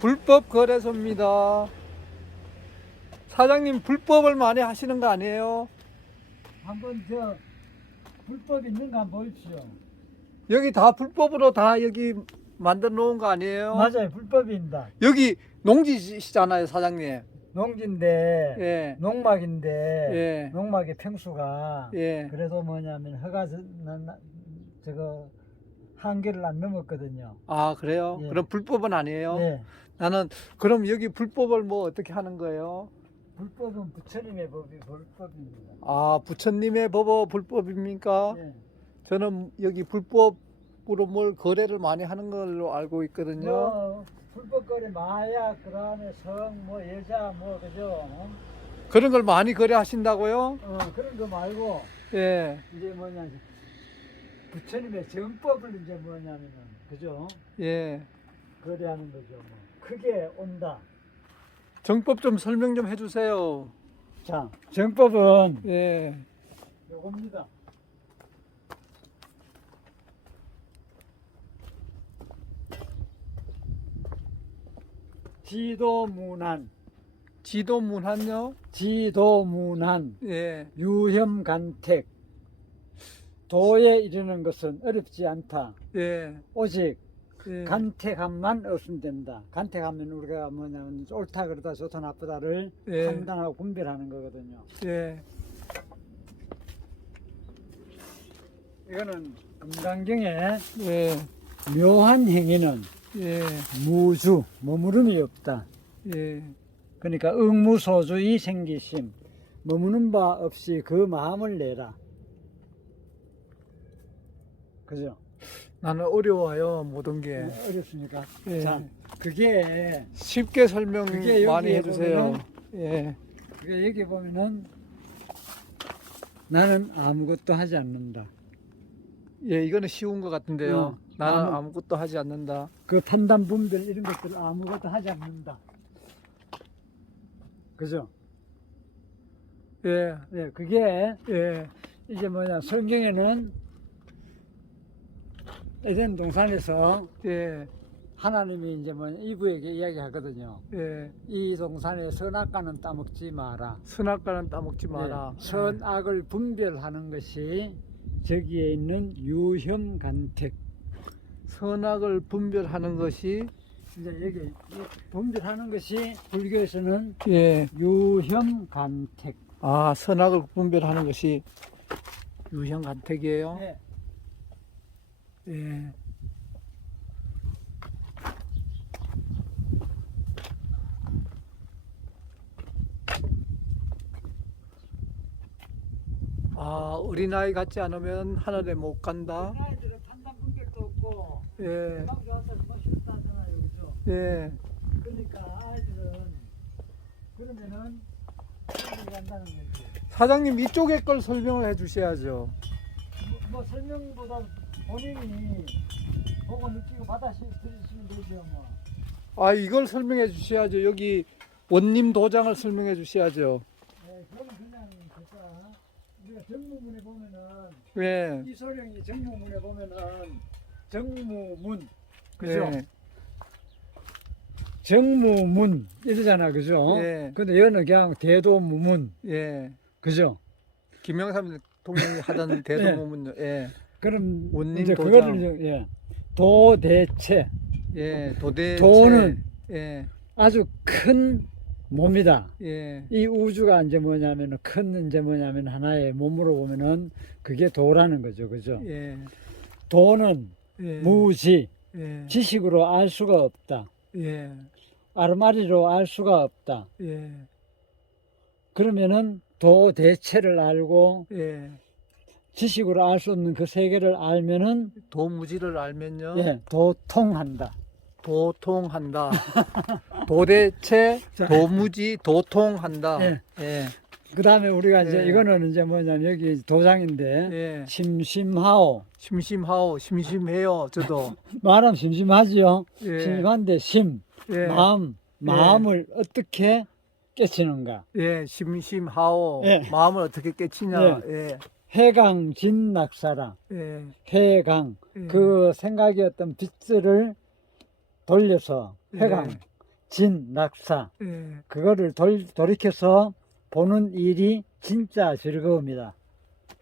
불법 거래소입니다. 사장님 불법을 많이 하시는 거 아니에요? 한번 저 불법 있는가 한번 보십시오. 여기 다 불법으로 다 여기 만들어 놓은 거 아니에요? 맞아요, 불법입니다. 여기 농지시잖아요, 사장님. 농지인데 예. 농막인데 예. 농막의 평수가 예. 그래도 뭐냐면 허가 저- 나- 나- 저거 한계를 안 넘었거든요. 아, 그래요? 예. 그럼 불법은 아니에요? 네, 나는 그럼 여기 불법을 뭐 어떻게 하는 거예요? 불법은 부처님의 법이 불법입니다. 아, 부처님의 법어 불법입니까? 예. 저는 여기 불법으로 뭘 거래를 많이 하는 걸로 알고 있거든요. 뭐 불법 거래 마약 그다음에 성뭐 여자 뭐 그죠? 어? 그런 걸 많이 거래하신다고요? 어, 그런 거 말고 예, 이제 뭐냐 부처님의 정법을 이제 뭐냐면은 그죠? 예. 거래하는 거죠. 뭐. 크게 온다. 정법 좀 설명 좀 해주세요. 자, 정법은 예, 요겁니다. 지도문안, 지도문한요? 지도문안, 예, 유혐간택. 도에 이르는 것은 어렵지 않다. 예, 오직 예. 간택함만 없으면 된다. 간택하면 우리가 뭐냐면 옳다 그러다 좋다 나쁘다를 예. 판단하고 분별하는 거거든요. 예, 이거는 금강경에 예, 묘한 행위는 예, 무주 머무름이 없다. 예. 그러니까 응무소주의 생기심 머무는 바 없이 그 마음을 내라. 그죠? 나는 어려워요, 모든 게. 어렵습니까? 예. 자, 그게 쉽게 설명 그게 많이 여기에 해주세요. 보면은- 예, 그게 여기 보면은 나는 아무것도 하지 않는다. 예, 이거는 쉬운 것 같은데요. 어, 나는 아무- 아무 것도 하지 않는다. 그 판단 분별 이런 것들 아무것도 하지 않는다. 그죠? 예, 예, 그게 예, 이제 뭐냐 성경에는 에덴 동산에서 예, 하나님이 이제 뭐냐 이브에게 이야기하거든요. 예. 이 동산에 선악과는 따먹지 마라. 선악과는 따먹지 마라. 네, 선악을 분별하는 것이 저기에 있는 유혐간택. 선악을 분별하는 것이 이제 여기 이 분별하는 것이 불교에서는 예, 유혐간택. 아 선악을 분별하는 것이 유형간택이에요. 네. 예. 아 어린아이 같지 않으면 하늘에 못 간다. 아이들은 판단 분별도 없고 예, 좋았다 금방 싫다 하잖아요, 그죠? 예, 그러니까 아이들은 그러면은 어디 간다는 거지. 사장님 이쪽에 걸 설명을 해 주셔야죠. 뭐, 뭐 설명보다 본인이 보고 느끼고 받아시 들으시면 되죠, 뭐. 아 이걸 설명해 주셔야죠. 여기 원님 도장을 설명해 주셔야죠. 네, 그건 그냥 그까 우리가 정무문에 보면은 예, 이소령이 정무문에 보면은 정무문 그죠? 예, 정무문 이러잖아, 그죠? 예. 근데 여는 그냥 대도무문 예. 그죠? 김영삼 대통령이 하던 대도문요. 예, 그럼 원님 이제 도장. 그거를 이제, 예. 도대체 예, 도대 도는 예, 아주 큰 몸이다. 예, 이 우주가 이제 뭐냐면은 큰 이제 뭐냐면 하나의 몸으로 보면은 그게 도라는 거죠, 그죠? 예, 도는 예, 무지 예, 지식으로 알 수가 없다. 예, 아르마리로 알 수가 없다. 예, 그러면은 도대체를 알고 예. 지식으로 알 수 없는 그 세계를 알면은 도무지를 알면요, 예, 도통한다. 도통한다. 도대체, 자. 도무지, 도통한다. 예. 예, 그 다음에 우리가 이제 예. 이거는 이제 뭐냐면 여기 도장인데 예. 심심하오 심심하오, 심심해요. 저도. 말하면 심심하지요. 예, 심심한데 심 예, 마음 마음을 어떻게 깨치는가? 예, 심심하오. 예. 마음을 어떻게 깨치냐. 예, 해강 진낙사라 예, 해강 예. 그 생각이었던 빛을 돌려서 해강 예. 진낙사. 예. 그거를 돌, 돌이켜서 보는 일이 진짜 즐거움이다.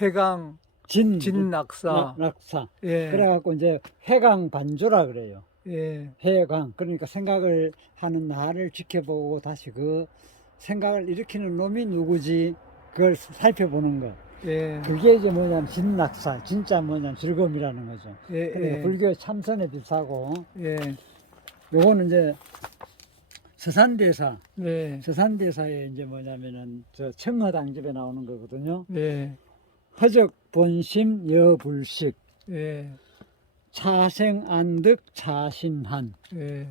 해강 진, 진낙사. 낙- 낙사. 예. 그래갖고 이제 해강 반주라 그래요. 예. 해강. 그러니까 생각을 하는 나를 지켜보고 다시 그 생각을 일으키는 놈이 누구지? 그걸 살펴보는 것. 예. 그게 이제 뭐냐면 진낙사. 진짜 뭐냐면 즐거움이라는 거죠. 예. 그러니까 예. 불교의 참선에 비슷하고 예. 요거는 이제 서산대사. 네. 서산대사에 이제 뭐냐면은 저 청허당 집에 나오는 거거든요. 네. 허적 본심 여불식 예. 차생 안득 차신한 예.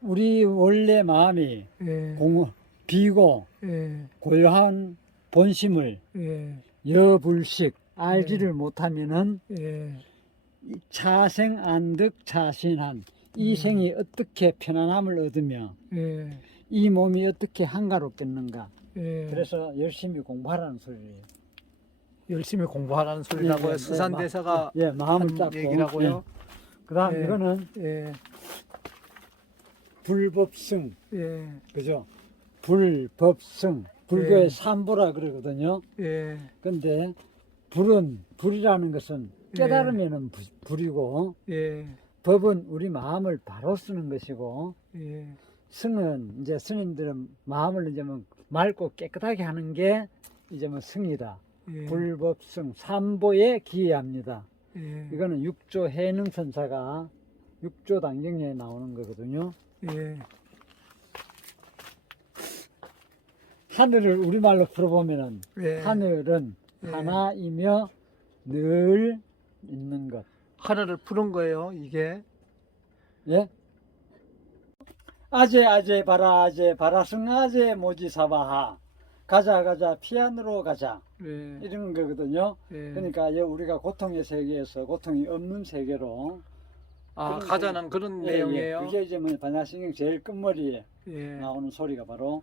우리 원래 마음이 예. 공 비고 예. 고요한 본심을 예. 여불식 알지를 못하면은 예. 이 차생안득 차신한 이 음. 생이 어떻게 편안함을 얻으며 예. 이 몸이 어떻게 한가롭겠는가 예. 그래서 열심히 공부하라는 소리예요. 열심히 공부하라는 소리라고요. 예, 예, 수산 마- 대사가 예, 마음을 한 잡고 얘기라고요. 그다음 예. 이거는 예. 불법승 예. 그죠? 불법승 불교의 예. 삼부라 그러거든요. 예. 근데 불은 불이라는 것은 깨달으면은 부- 불이고 예. 법은 우리 마음을 바로 쓰는 것이고 예. 승은 이제 스님들은 마음을 이제 뭐 맑고 깨끗하게 하는 게 이제 뭐 승이다. 예. 불법승 삼보에 기여합니다. 예. 이거는 육조 해능 선사가 육조 당경에 나오는 거거든요. 예. 하늘을 우리말로 풀어보면은 예. 하늘은 예. 하나이며 늘 있는 것. 하늘을 푸는 거예요. 이게. 예? 아재 아재 바라 아재 바라승 아재 모지 사바하 가자 가자 피안으로 가자 예. 이런 거거든요. 예. 그러니까 이 우리가 고통의 세계에서 고통이 없는 세계로 아, 그런 가자는 그런 예, 내용이에요. 예. 그게 이제 뭐 반야신경 제일 끝머리에 예. 나오는 소리가 바로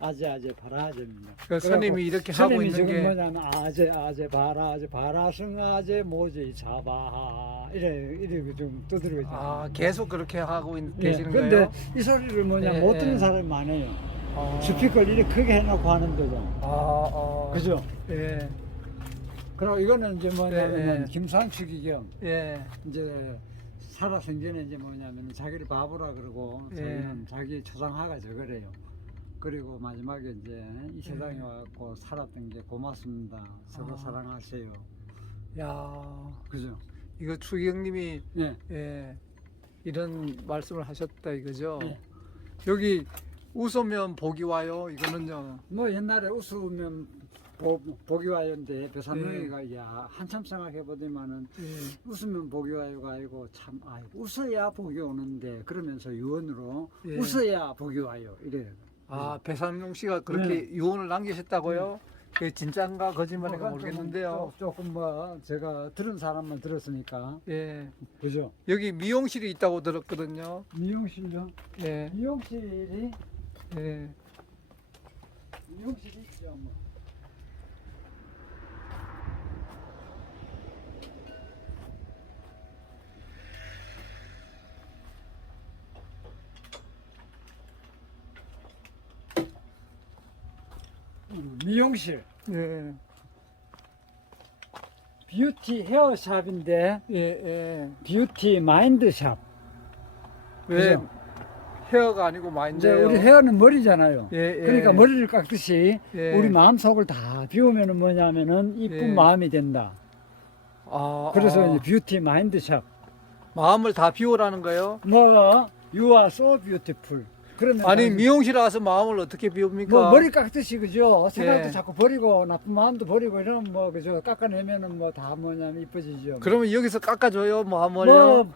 아재 아재 바라 아재입니다. 그 스님이 이렇게 하고 스님이 있는 지금 게 뭐냐면 아재 아재 바라 아재 바라승 아재 모지 사바하 이래 이래 좀 두드리고 있잖아요. 아, 계속 그렇게 하고 있, 예, 계시는 근데 거예요? 이 소리를 뭐냐 예, 못 예. 듣는 사람이 많아요. 아. 스피커를 이렇게 크게 해놓고 하는 거죠. 아, 아. 그죠? 예. 그럼 이거는 이제 뭐냐면 예, 예. 김상축이 겸 예. 이제 살아생전에 이제 뭐냐면 자기를 바보라 그러고 예. 자기는 자기 초상화가 저거래요. 그리고 마지막에 이제 이 세상에 예. 와갖고 살았던 게 고맙습니다. 서로 아. 사랑하세요. 야, 그죠? 이거 추기경님이 예. 예, 이런 말씀을 하셨다 이거죠. 예. 여기 웃으면 복이 와요. 이거는요. 뭐 옛날에 웃으면 보, 복이 와요인데 예. 배산명이가 야 한참 생각해 보더만은 예. 웃으면 복이 와요가 아니고 참 아이 웃어야 복이 오는데 그러면서 유언으로 예. 웃어야 복이 와요 이래. 아 배상용 씨가 그렇게 유언을 남기셨다고요? 그게 진짜인가 거짓말인가 뭐가 모르겠는데요. 조금, 조금 뭐 제가 들은 사람만 들었으니까 예, 그죠? 여기 미용실이 있다고 들었거든요. 미용실요? 예, 미용실이 예. 미용실이 있죠 뭐. 미용실 예, 뷰티 헤어샵인데 예, 예. 뷰티 마인드샵 왜 그죠? 헤어가 아니고 이제 마인드예요? 우리 헤어는 머리잖아요 예, 예. 그러니까 머리를 깎듯이 예. 우리 마음속을 다 비우면은 뭐냐면은 이쁜 예. 마음이 된다 아, 그래서 아. 이제 뷰티 마인드샵 마음을 다 비우라는 거예요? 뭐 You are so beautiful 그러면 아니 당신- 미용실 와서 마음을 어떻게 비웁니까? 뭐 머리 깎듯이 그죠 생각도 예. 자꾸 버리고 나쁜 마음도 버리고 이러면 뭐 그죠 깎아내면은 뭐 다 뭐냐면 이뻐지죠 그러면 여기서 깎아줘요 마음을요? 뭐,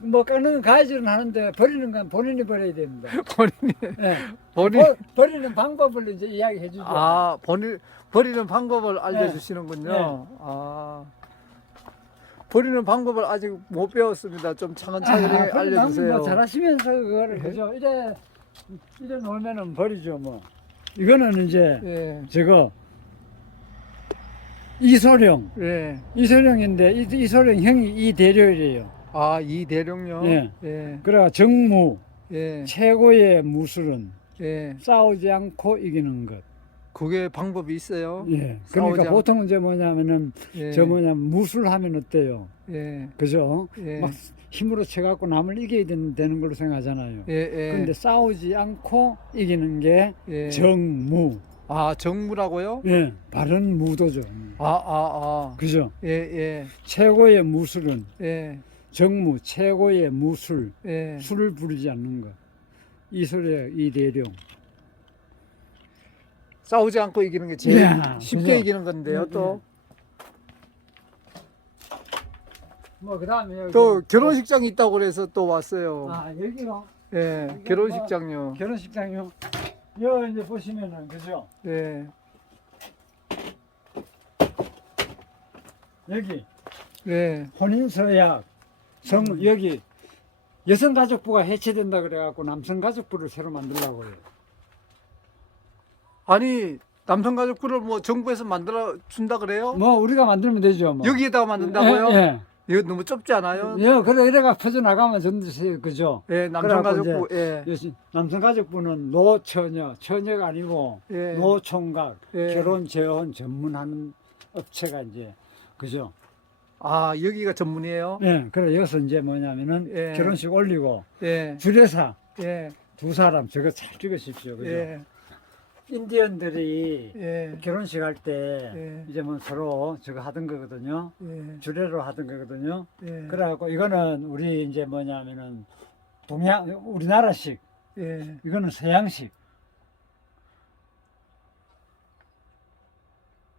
뭐 깎는 건 가해지는 하는데 버리는 건 본인이 버려야 됩니다 본인이 예. 본인 버, 버리는 방법을 이제 이야기해 주죠 아 버리 버리는 방법을 알려주시는군요. 네. 아 버리는 방법을 아직 못 배웠습니다. 좀 차근차근히 아, 알려주세요. 뭐 잘하시면서 그거를 예. 그죠 이래 이래 놓으면은 버리죠 뭐 이거는 이제 예, 저거 이소룡 예. 이소룡인데 이, 이소룡 형이 이대렬이에요 아 이대룡요. 예. 예. 그래가 정무 예, 최고의 무술은 예. 싸우지 않고 이기는 것. 그게 방법이 있어요. 예. 그러니까 않- 보통은 이제 뭐냐면은 예, 저 뭐냐 무술하면 어때요? 예, 그죠? 예, 막 힘으로 쳐갖고 남을 이겨야 되는, 되는 걸로 생각하잖아요. 예, 예. 근데 싸우지 않고 이기는 게 예. 정무. 아 정무라고요? 예, 바른 무도죠. 아, 아, 아. 그죠? 예, 예, 최고의 무술은 예, 정무, 최고의 무술, 예. 술을 부르지 않는 것. 이 소리에 이 대령. 싸우지 않고 이기는 게 제일 예, 쉽게 그죠? 이기는 건데요. 음, 또, 뭐 그다음에 또 결혼식장이 있다고 그래서 또 왔어요. 아 여기요 예, 결혼식장요. 결혼식장요. 여 이제 보시면은 그죠? 예, 여기 예. 혼인서약 성 음. 여기 여성가족부가 해체된다 그래갖고 남성가족부를 새로 만들려고 해요. 아니 남성가족부를 뭐 정부에서 만들어 준다 그래요? 뭐 우리가 만들면 되죠. 뭐. 여기에다가 만든다고요? 예, 예. 이거 너무 좁지 않아요? 예, 그래 이래가 퍼져 나가면 전도세요, 그죠? 예, 남성 가족부, 예, 여시- 남성 가족부는 노처녀, 처녀가 아니고 예, 노총각, 예. 결혼 재혼 전문하는 업체가 이제 그죠? 아 여기가 전문이에요? 예, 그래 여기서 이제 뭐냐면은 예. 결혼식 올리고 예, 주례사 예, 두 사람 저거 잘 찍으십시오, 그죠? 예, 인디언들이 예, 결혼식 할 때 예. 이제 뭐 서로 저거 하던 거거든요. 예, 주례로 하던 거거든요. 예, 그래갖고 이거는 우리 이제 뭐냐면은 동양 우리나라식. 예, 이거는 서양식.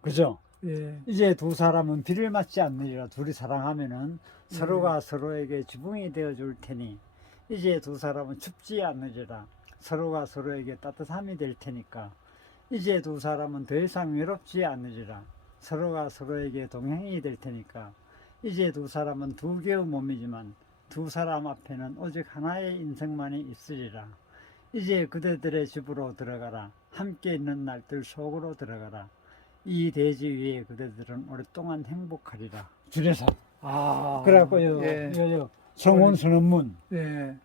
그죠? 예, 이제 두 사람은 비를 맞지 않느니라 둘이 사랑하면은 서로가 서로에게 주붕이 되어 줄 테니 이제 두 사람은 춥지 않느니라 서로가 서로에게 따뜻함이 될 테니까 이제 두 사람은 더 이상 외롭지 않느니라. 서로가 서로에게 동행이 될 테니까. 이제 두 사람은 두 개의 몸이지만 두 사람 앞에는 오직 하나의 인생만이 있으리라. 이제 그대들의 집으로 들어가라. 함께 있는 날들 속으로 들어가라. 이 대지 위에 그대들은 오랫동안 행복하리라. 주례사 아, 그래갖고 요, 예, 요, 요. 성원 선언문. 예,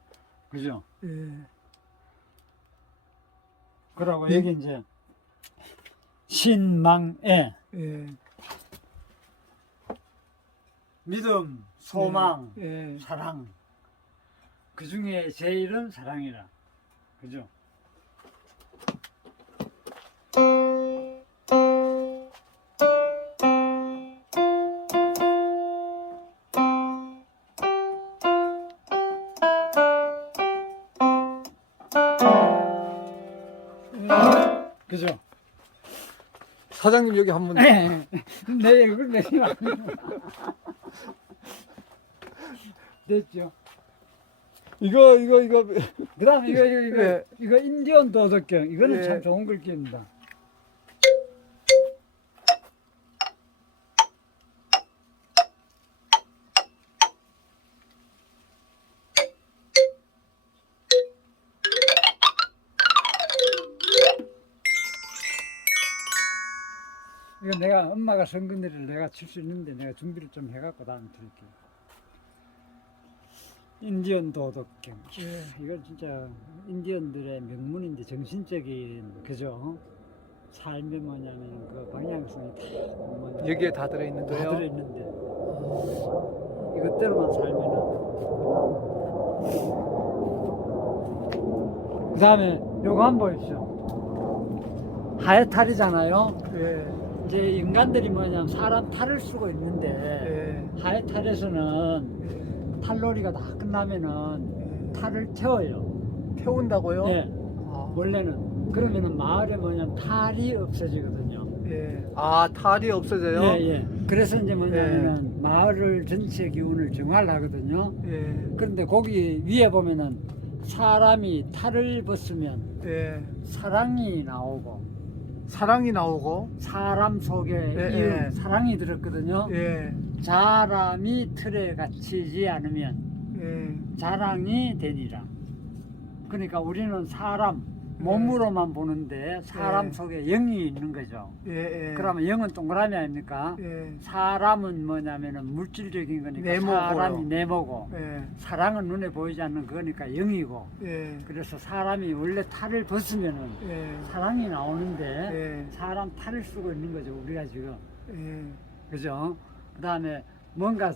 그죠? 예, 그러고 예. 여기 이제 신망애 예, 믿음 소망 예, 사랑. 그 중에 제일은 사랑이라. 그죠 사장님 여기 한번 내 얼굴 내지 마. 됐죠. 이거 이거 이거 그다음 이거 이거 이거 예. 이거 인디언 도덕경 이거는 예. 참 좋은 글귀입니다. 이거 내가 엄마가 성근들을 내가 칠 수 있는데 내가 준비를 좀 해갖고 다음에 드릴게요. 인디언 도덕경. 예. 이건 진짜 인디언들의 명문인데 정신적인 그죠? 삶의 뭐냐면 그 방향성이 다 뭐냐 여기에 다 들어 있는 다 거예요. 들어있는데 이것대로만 살면은 그 다음에 요거 한번 보십시오 하회탈이잖아요 예, 이제 인간들이 뭐냐면 사람 탈을 쓰고 있는데 예, 하회탈에서는 탈놀이가 다 끝나면은 탈을 태워요 태운다고요? 예. 아, 원래는 그러면은 마을에 뭐냐면 탈이 없어지거든요. 예. 아 탈이 없어져요? 예, 예. 그래서 이제 뭐냐면은 마을을 전체 기운을 정화하거든요. 예, 그런데 거기 위에 보면은 사람이 탈을 벗으면 예. 사랑이 나오고 사랑이 나오고, 사람 속에 예, 예. 사랑이 들었거든요. 예, 사람이 틀에 갇히지 않으면 예, 자랑이 되니라. 그러니까 우리는 사람 몸으로만 보는데 사람 예. 속에 영이 있는 거죠. 예, 예. 그러면 영은 동그라미 아닙니까? 예, 사람은 뭐냐면은 물질적인 거니까 네모고요. 사람이 네모고 예, 사랑은 눈에 보이지 않는 거니까 영이고 예, 그래서 사람이 원래 탈을 벗으면은 예, 사랑이 나오는데 예, 사람 탈을 쓰고 있는 거죠 우리가 지금 예, 그죠? 그 다음에 뭔가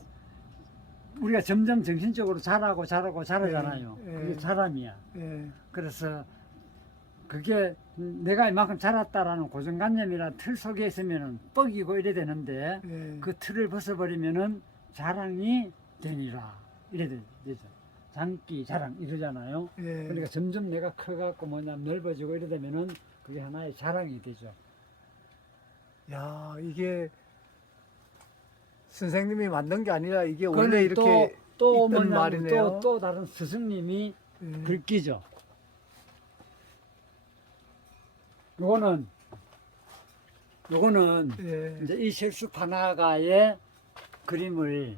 우리가 점점 정신적으로 자라고 자라고 자라잖아요. 예, 예. 그게 사람이야. 예, 그래서 그게 내가 이만큼 자랐다라는 고정관념이나 틀 속에 있으면은 뻑이고 이래 되는데 예. 그 틀을 벗어버리면은 자랑이 되니라 이래 되- 되죠. 장기 자랑 이러잖아요. 예. 그러니까 점점 내가 커갖고 뭐냐 넓어지고 이래 되면은 그게 하나의 자랑이 되죠. 야, 이게 선생님이 만든 게 아니라 이게 원래 이렇게 또, 또 있던 말이네요. 또, 또 다른 스승님이 예. 글귀죠. 요거는 요거는 예. 이제 이 실수 파나가의 그림을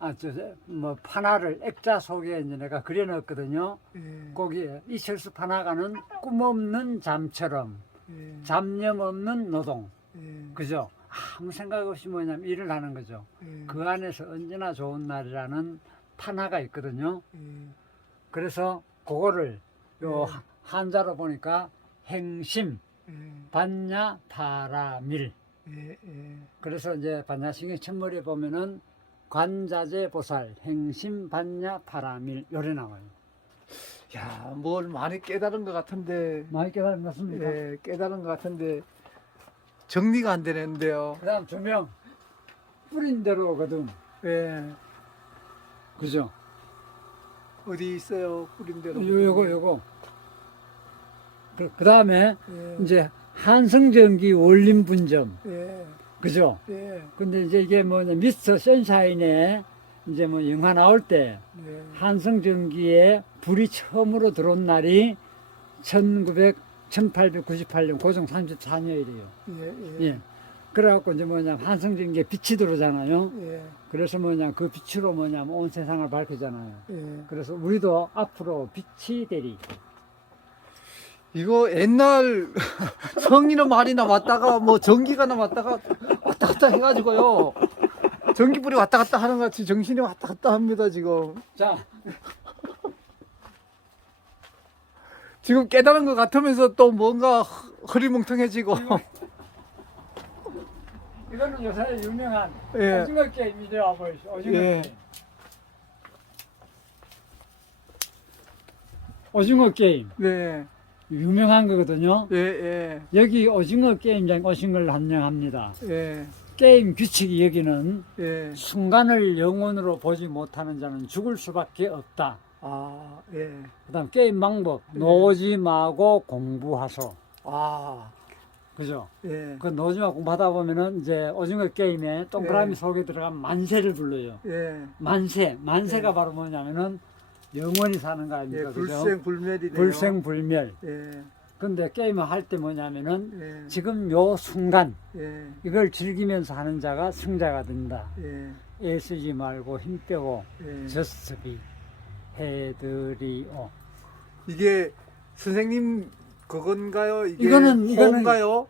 아저뭐 파나를 액자 속에 이제 내가 그려놨거든요. 예. 거기 이 실수 파나가는 꿈 없는 잠처럼 예. 잡념 없는 노동 예. 그죠? 아무 생각 없이 뭐냐면 일을 하는 거죠. 예. 그 안에서 언제나 좋은 날이라는 파나가 있거든요. 예. 그래서 그거를 요 네. 한자로 보니까 행심 예. 반야 파라밀 예. 예. 그래서 이제 반야신경 첫머리에 보면은 관자재 보살 행심 반야 파라밀 요래 나와요. 야, 뭘 많이 깨달은 것 같은데, 많이 깨달은 것 같습니까? 예, 깨달은 것 같은데 정리가 안 되는데요. 그다음 조명 뿌린 대로거든. 예, 그죠? 어디 있어요, 뿌린 대로. 요 요거 요거. 그, 그 다음에 예, 이제 한성전기 원림 분점. 예, 그죠? 예, 근데 이제 이게 뭐냐 미스터 선샤인에 이제 뭐 영화 나올 때 예, 한성전기에 불이 처음으로 들어온 날이 1900, 1898년 고종 34년이래요. 예, 예, 예. 그래갖고 이제 뭐냐 한성전기에 빛이 들어오잖아요. 예, 그래서 뭐냐 그 빛으로 뭐냐면 온 세상을 밝히잖아요. 예. 그래서 우리도 앞으로 빛이 되리. 이거 옛날 성인의 말이나 왔다가 뭐 전기가 나왔다가 왔다 갔다 해가지고요. 전기불이 왔다 갔다 하는 것 같이 정신이 왔다 갔다 합니다, 지금. 자, 지금 깨달은 것 같으면서 또 뭔가 흐- 흐리멍텅해지고. 이거는 요새 유명한 예. 오징어 게임이죠, 아버지. 오징어 예. 게임. 오징어 게임 네, 유명한 거거든요. 예, 예, 여기 오징어 게임장 오신 걸 환영합니다. 예, 게임 규칙이 여기는 예. 순간을 영혼으로 보지 못하는 자는 죽을 수밖에 없다. 아, 예. 그다음 게임 방법 네. 노지 마고 공부하소. 아, 그죠? 예, 그 노지 마고 공부하다 보면은 이제 오징어 게임에 동그라미 네. 속에 들어가면 만세를 불러요. 예. 만세, 만세가 네. 바로 뭐냐면은 영원히 사는 거 예, 아닙니까? 그죠? 불생불멸이네요. 불생불멸. 예, 근데 게임을 할 때 뭐냐면은 예, 지금 요 순간 예, 이걸 즐기면서 하는 자가 승자가 된다. 예, 애쓰지 말고 힘 빼고 예. 저스비 해드리오. 이게 선생님 그건가요? 이게 이거는- 이거는- 호인가요?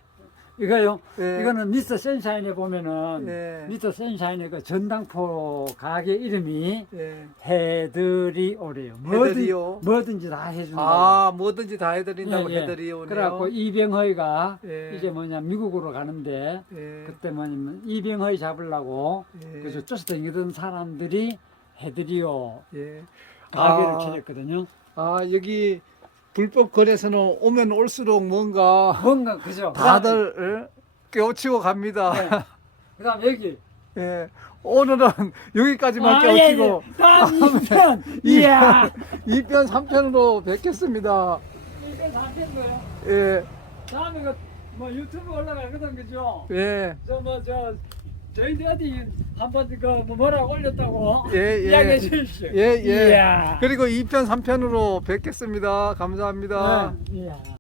이거요. 예. 이거는 미스터 선샤인에 보면은 예. 미스터 선샤인의 그 전당포 가게 이름이 예. 해드리오래요. 해드리오. 뭐든, 지 다 해준다. 아, 뭐든지 다 해드린다고. 해드리오네요. 그래갖고 이병허이가 예. 이제 뭐냐 미국으로 가는데 예. 그때 뭐냐면 이병허이 잡으려고 예. 그저 쫓아다니던 사람들이 해드리오 예. 가게를 아. 차렸거든요. 아, 여기 불법 거래소는 오면 올수록 뭔가 뭔가 그죠? 다들 예? 깨우치고 갑니다. 네. 그다음 여기 예. 오늘은 여기까지만 아, 예, 깨우치고 예. 다음 이편 이야 2편 3편으로 뵙겠습니다. 이편 다편 거요. 예. 다음에 그뭐 유튜브 올라가거든 그죠? 예. 저 뭐 저 저희들 어디 한번 그뭐 뭐라 올렸다고 예, 예. 이야기해 주십시오. 예, 예. 이야. 그리고 2편 3편으로 뵙겠습니다. 감사합니다. 네, 이야.